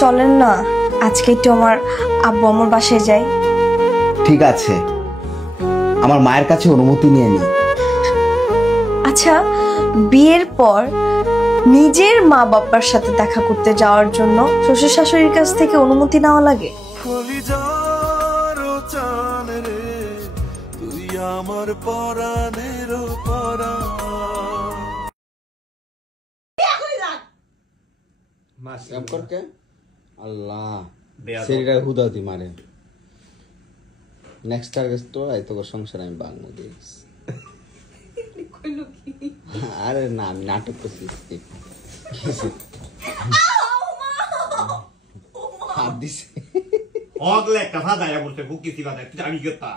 চলেন না আজকে একটু আমার আব্বু আমার বাসায় যাই। ঠিক আছে, আমার মায়ের কাছে অনুমতি নিয়ে নি। আচ্ছা, বিয়ের পর নিজের মা বাবার সাথে দেখা করতে যাওয়ার জন্য শ্বশুর শাশুড়ির কাছ থেকে অনুমতি নেওয়া লাগে? আমার পরাণের আল্লাহ সেটা হুদাতি মারে। নেক্সট টার্গেট তো এত সংসার আমি বাংলা দিয়েছি। আরে না, আমি নাটক করছি। হাত দিছে অগলে একটা ভাদায়া বলতে বুকিছি ভাদায় তুই আমি গেতা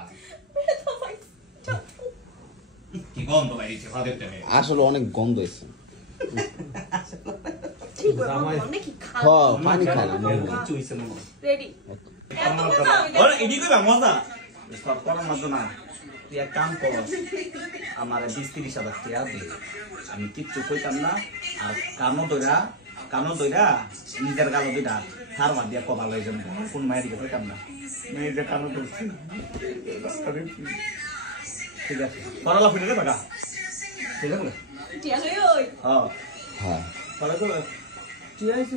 কি গন্ধ বাইছে ভাদের তেলে। আসলে অনেক গন্ধ হয়েছে। ঠিক আছে, অনেক খারাপ। হ্যাঁ, পানি খাই না। কিছু হইছে না রেডি। ওরে এডি কইবা মজা সব করার মত না। তুই এক কাম কর, আমার 20-30 হাজার টাকা দে, আমি কিচ্ছু কইতাম না। আর কানো দইরা নিজের গালো দুইটা হারমা দিয়া কবা লই যাম। কোন মায়ের দিকে কইতাম না, মেয়ে যে কানো ধরছি। ঠিক আছে, পড়ালা ফিরে বাগা ঠিক আছে। টিয়া লই ওই। হ্যাঁ হ্যাঁ, পড়া তো টিয়া হইছে